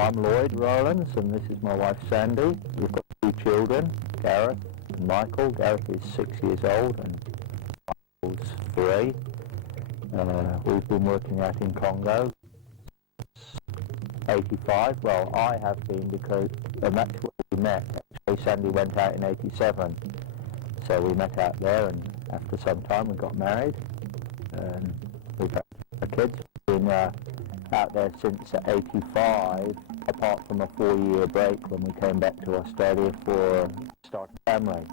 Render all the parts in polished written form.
I'm Lloyd Rowlands, and this is my wife Sandy. We've got 2 children, Gareth and Michael. Gareth is 6 years old and Michael's 3. We've been working out in Congo since 85. Well, I have been because that's where we met. Actually, Sandy went out in 87. So we met out there, and after some time we got married. We've had a kid. We've been out there since 85, apart from a 4-year break when we came back to Australia for start a family.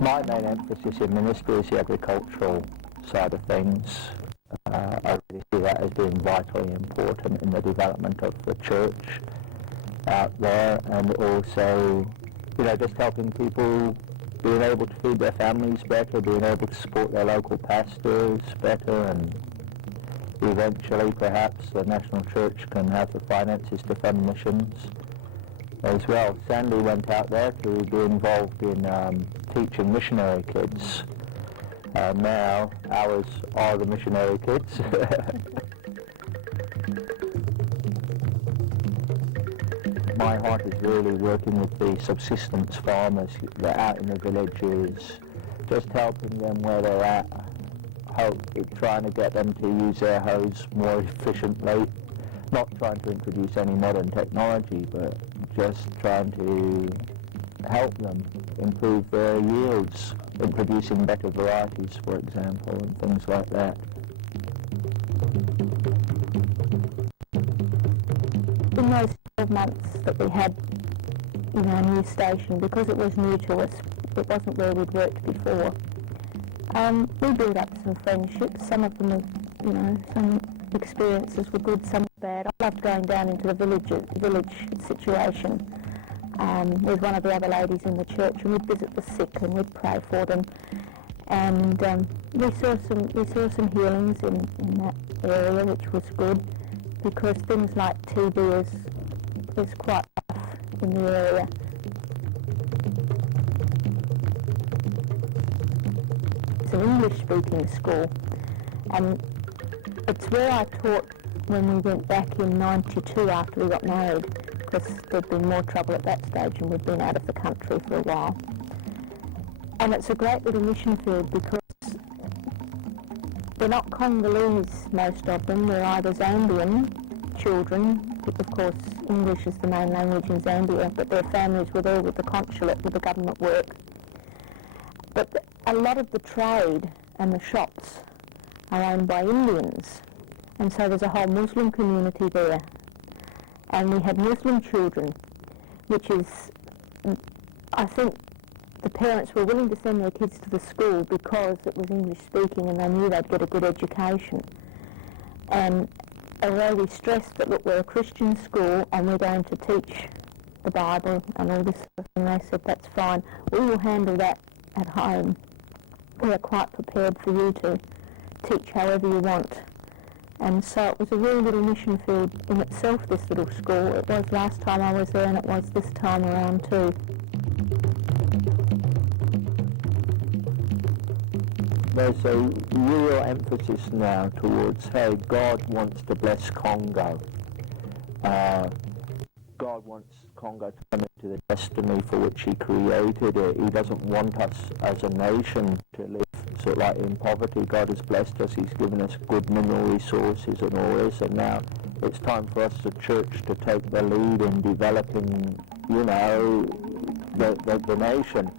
My main emphasis in ministry is the agricultural side of things. I really see that as being vitally important in the development of the church out there, and also, just helping people being able to feed their families better, being able to support their local pastors better, and eventually perhaps the national church can have the finances to fund missions as well. Sandy went out there to be involved in teaching missionary kids. Now ours are the missionary kids. My heart is really working with the subsistence farmers that are out in the villages, just helping them where they're at, trying to get them to use their hoes more efficiently, not trying to introduce any modern technology, but just trying to help them improve their yields, introducing better varieties, for example, and things like that. In those 12 months that we had a new station, because it was new to us, it wasn't where we'd worked before, we built up some friendships. Some of them, some experiences were good, some were bad. I loved going down into the village situation with one of the other ladies in the church, and we'd visit the sick and we'd pray for them. And we saw some healings in that area, which was good, because things like TB is quite rough in the area. It's an English-speaking school, and it's where I taught when we went back in 92 after we got married, because there'd been more trouble at that stage and we'd been out of the country for a while. And it's a great little mission field because they're not Congolese, most of them. They're either Zambian children, of course English is the main language in Zambia, but their families were there with the consulate, with the government work. But a lot of the trade and the shops are owned by Indians, and so there's a whole Muslim community there. And we had Muslim children, which is, I think, the parents were willing to send their kids to the school because it was English speaking and they knew they'd get a good education. And although we stressed that, look, we're a Christian school and we're going to teach the Bible and all this sort of thing, they said, that's fine, we will handle that at home. We are quite prepared for you to teach however you want. And so it was a real little mission field in itself, this little school. It was last time I was there, and it was this time around too. There's a real emphasis now towards how God wants to bless Congo. God wants Congo to come into the destiny for which he created it. He doesn't want us as a nation to live sort of like in poverty. God has blessed us. He's given us good mineral resources and all this, and now it's time for us, the church, to take the lead in developing, the nation.